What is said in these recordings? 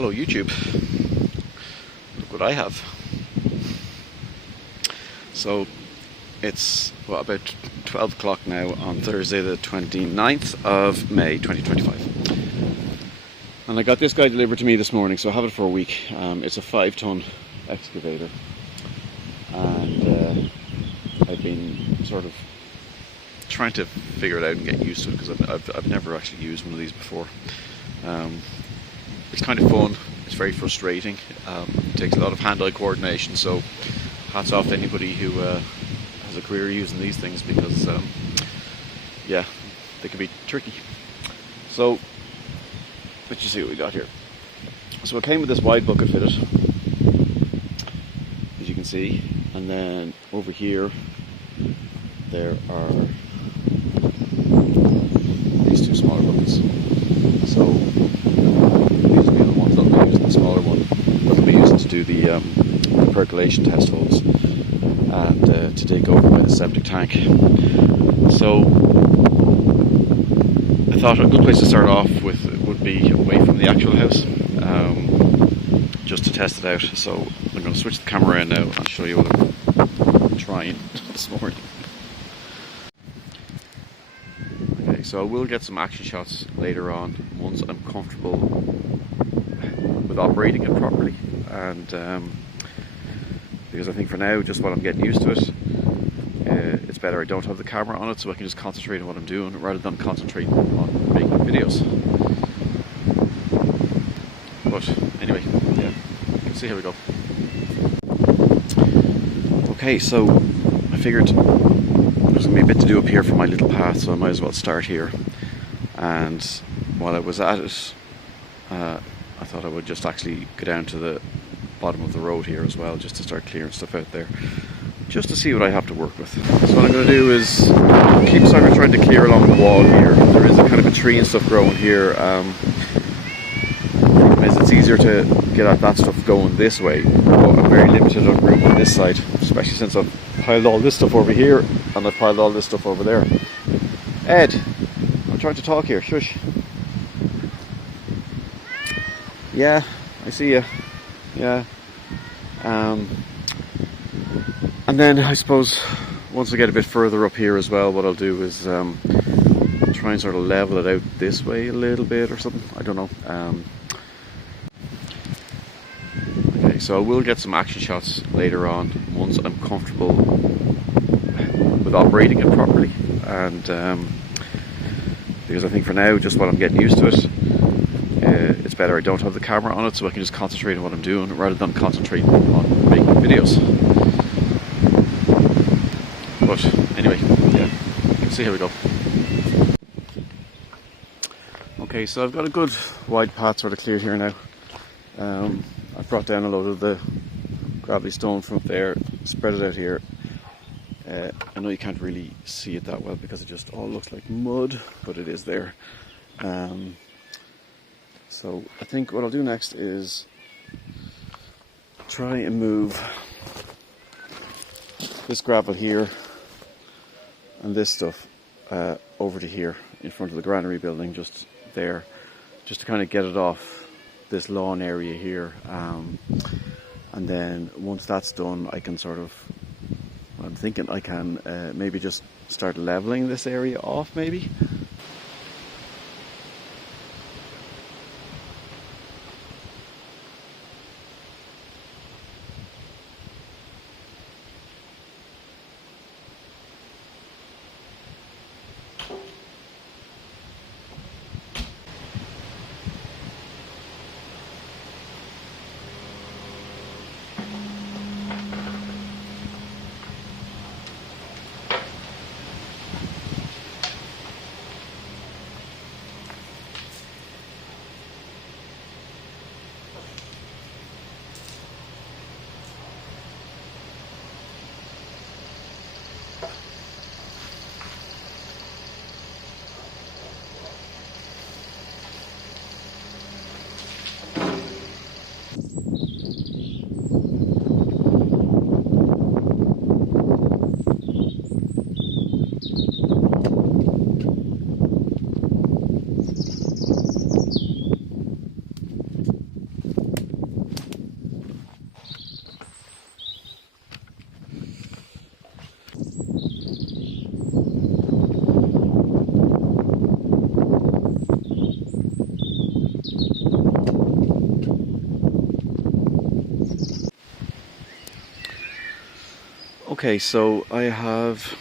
Hello YouTube, look what I have. So it's about 12 o'clock now on Thursday the 29th of May 2025, and I got this guy delivered to me this morning, so I have it for a week. It's a 5-ton excavator, and I've been sort of trying to figure it out and get used to it, because I've never actually used one of these before. It's kind of fun, it's very frustrating, it takes a lot of hand-eye coordination, so hats off to anybody who has a career using these things, because yeah, they can be tricky. So let's just see what we got here. So it came with this wide bucket fitted, as you can see, and then over here there are these two smaller buckets. So these will be the ones that I'll be using, the smaller one that I'll be using to do the percolation test holes and to dig over by the septic tank. So I thought a good place to start off with would be away from the actual house, just to test it out. So I'm going to switch the camera around now and show you what I'm trying this morning. Okay, so I will get some action shots later on once I'm comfortable with operating it properly, and because I think for now, just while I'm getting used to it, it's better I don't have the camera on it, so I can just concentrate on what I'm doing rather than concentrating on making videos. But anyway, yeah, let's see how we go. Okay, so I figured there's going to be a bit to do up here for my little path, so I might as well start here. And while I was at it, I thought I would just actually go down to the bottom of the road here as well, just to start clearing stuff out there, just to see what I have to work with. So what I'm going to do is keep sort of trying to clear along the wall here. There is a kind of a tree and stuff growing here. It's easier to get at that stuff going this way, but I'm very limited on room on this side, especially since I've piled all this stuff over here and I've piled all this stuff over there. Ed, I'm trying to talk here, shush. Yeah, I see you. Yeah. And then I suppose once I get a bit further up here as well, what I'll do is try and sort of level it out this way a little bit or something. I don't know. Okay, so I will get some action shots later on once I'm comfortable with operating it properly, and because I think for now, just while I'm getting used to it, it's better I don't have the camera on it, so I can just concentrate on what I'm doing rather than concentrating on making videos. But anyway, yeah, let's see how we go. Okay, so I've got a good wide path sort of cleared here now. I've brought down a load of the gravelly stone from up there, spread it out here. I know you can't really see it that well because it just all looks like mud, but it is there. So I think what I'll do next is try and move this gravel here and this stuff over to here in front of the granary building, just there, just to kind of get it off this lawn area here, and then once that's done, I can sort of, I'm thinking I can maybe just start leveling this area off maybe. Okay, so I have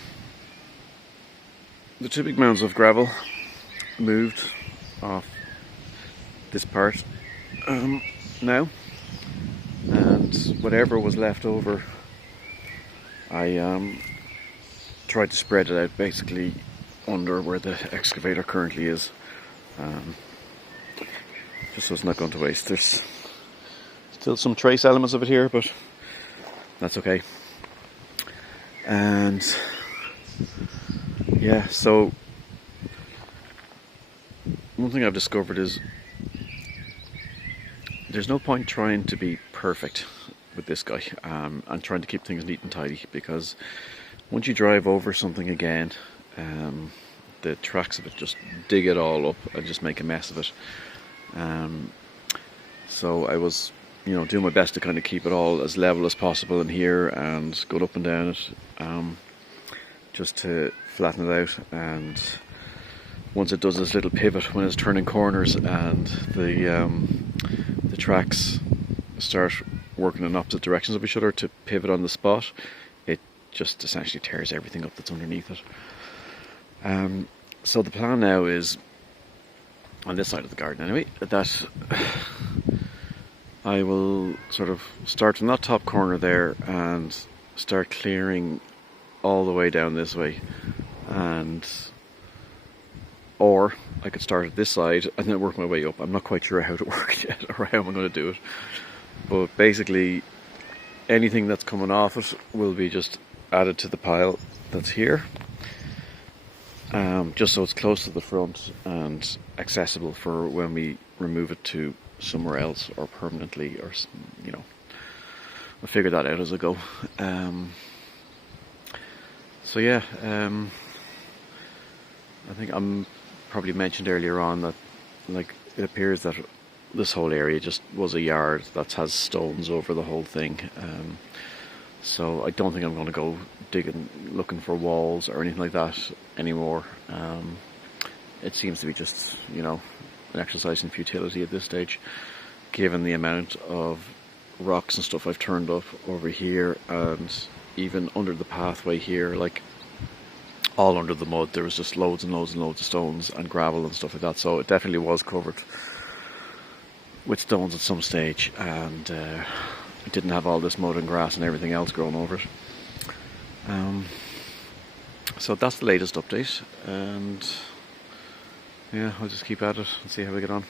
the two big mounds of gravel moved off this part now, and whatever was left over I tried to spread it out basically under where the excavator currently is, just so it's not going to waste. There's still some trace elements of it here, but that's okay. And yeah, so one thing I've discovered is there's no point trying to be perfect with this guy, and trying to keep things neat and tidy, because once you drive over something again, the tracks of it just dig it all up and just make a mess of it. So I was, doing my best to kind of keep it all as level as possible in here and go up and down it, just to flatten it out. And once it does this little pivot when it's turning corners and the tracks start working in opposite directions of each other to pivot on the spot, it just essentially tears everything up that's underneath it. So the plan now is, on this side of the garden anyway, that I will sort of start from that top corner there and start clearing all the way down this way, or I could start at this side and then work my way up. I'm not quite sure how to work yet, or how I'm going to do it, but basically anything that's coming off it will be just added to the pile that's here, just so it's close to the front and accessible for when we remove it to somewhere else or permanently, or I'll figure that out as I go. So yeah, I think I'm probably mentioned earlier on that, like, it appears that this whole area just was a yard that has stones over the whole thing. So I don't think I'm going to go digging, looking for walls or anything like that anymore. It seems to be just, an exercise in futility at this stage, given the amount of rocks and stuff I've turned up over here, and even under the pathway here, like all under the mud, there was just loads and loads and loads of stones and gravel and stuff like that. So it definitely was covered with stones at some stage, and it didn't have all this mud and grass and everything else growing over it. So that's the latest update, and yeah, I'll just keep at it and see how we get on.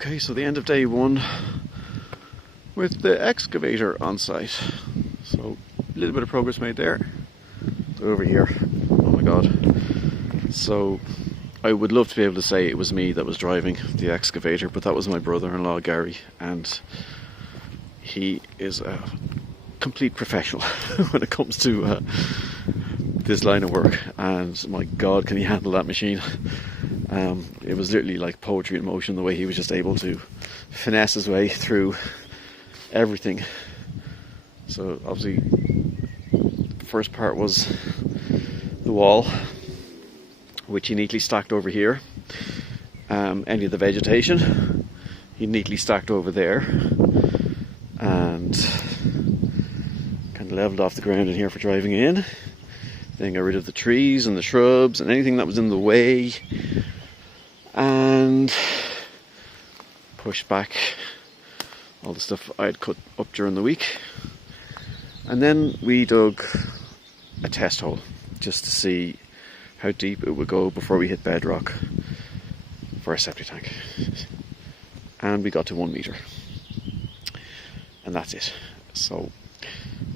Okay, so the end of day one with the excavator on site. So a little bit of progress made there. Over here, oh my god. So I would love to be able to say it was me that was driving the excavator, but that was my brother-in-law Gary, and he is a complete professional when it comes to this line of work, and my god, can he handle that machine. It was literally like poetry in motion, the way he was just able to finesse his way through everything. So obviously the first part was the wall, which he neatly stacked over here. Any of the vegetation he neatly stacked over there, and kind of leveled off the ground in here for driving in. Then got rid of the trees and the shrubs and anything that was in the way, and pushed back all the stuff I had cut up during the week. And then we dug a test hole just to see how deep it would go before we hit bedrock for a septic tank. And we got to 1 metre. And that's it. So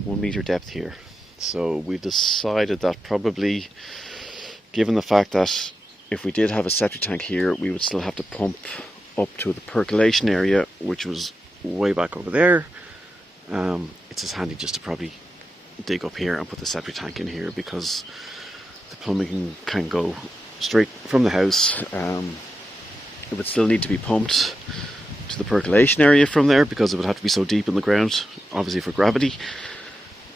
1 metre depth here. So we decided that probably, given the fact that if we did have a septic tank here, we would still have to pump up to the percolation area, which was way back over there. It's as handy just to probably dig up here and put the septic tank in here, because the plumbing can go straight from the house. It would still need to be pumped to the percolation area from there, because it would have to be so deep in the ground, obviously for gravity,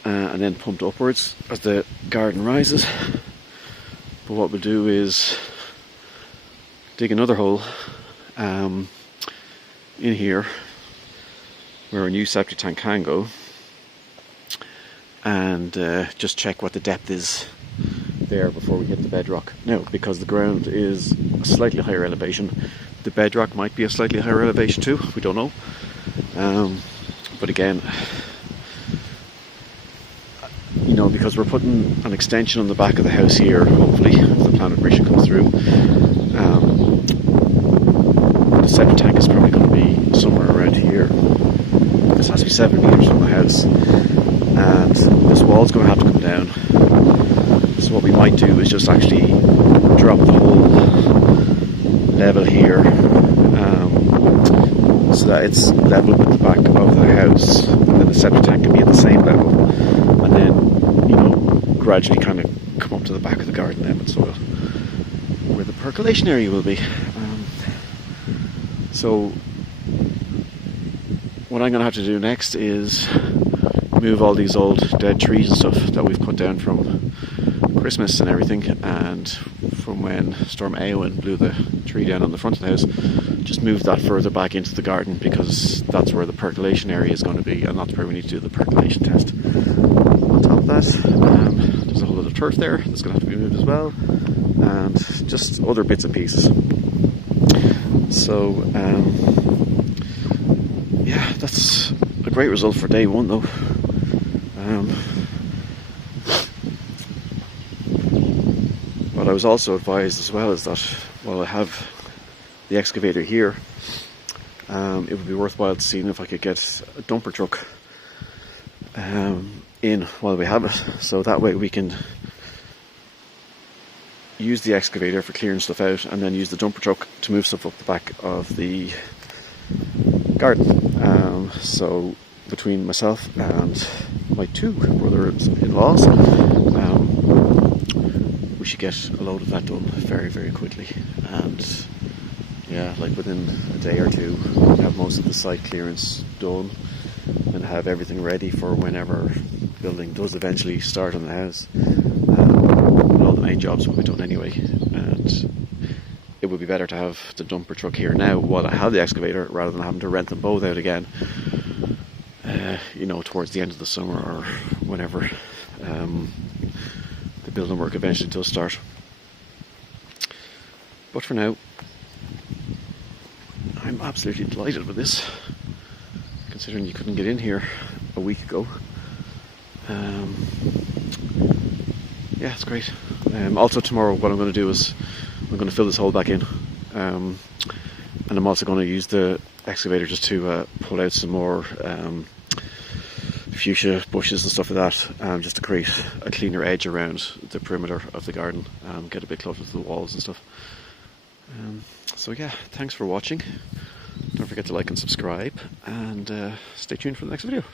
and then pumped upwards as the garden rises. But what we'll do is dig another hole in here where a new septic tank can go, and just check what the depth is there before we hit the bedrock. Now, because the ground is a slightly higher elevation, the bedrock might be a slightly higher elevation too, we don't know. But again, you know, because we're putting an extension on the back of the house here, hopefully, if the plan of permission comes through, the septic tank is probably going to be somewhere around here. This has to be 7 metres from the house, and this wall's going to have to come down. So what we might do is just actually drop the whole level here, so that it's level with the back of the house, and then the septic tank can be at the same level, and then, you know, gradually kind of come up to the back of the garden then with soil, where the percolation area will be. So what I'm going to have to do next is move all these old dead trees and stuff that we've cut down from Christmas and everything, and from when Storm Eowyn blew the tree down on the front of the house. Just move that further back into the garden, because that's where the percolation area is going to be, and that's where we need to do the percolation test. On top of that, there's a whole lot of turf there that's going to have to be moved as well, and just other bits and pieces. So yeah, that's a great result for day one though. What I was also advised as well is that while I have the excavator here, it would be worthwhile to see if I could get a dumper truck in while we have it, so that way we can use the excavator for clearing stuff out, and then use the dumper truck to move stuff up the back of the garden. So between myself and my two brothers-in-laws, we should get a load of that done very, very quickly. And yeah, like within a day or two, have most of the site clearance done and have everything ready for whenever building does eventually start on the house. And all the main jobs will be done anyway, and it would be better to have the dumper truck here now while I have the excavator, rather than having to rent them both out again, you know, towards the end of the summer or whenever the building work eventually does start. But for now, I'm absolutely delighted with this, considering you couldn't get in here a week ago. Yeah, it's great. Also tomorrow what I'm going to do is I'm going to fill this hole back in. And I'm also going to use the excavator just to pull out some more fuchsia bushes and stuff like that, just to create a cleaner edge around the perimeter of the garden, get a bit closer to the walls and stuff. So yeah, thanks for watching. Don't forget to like and subscribe, and stay tuned for the next video.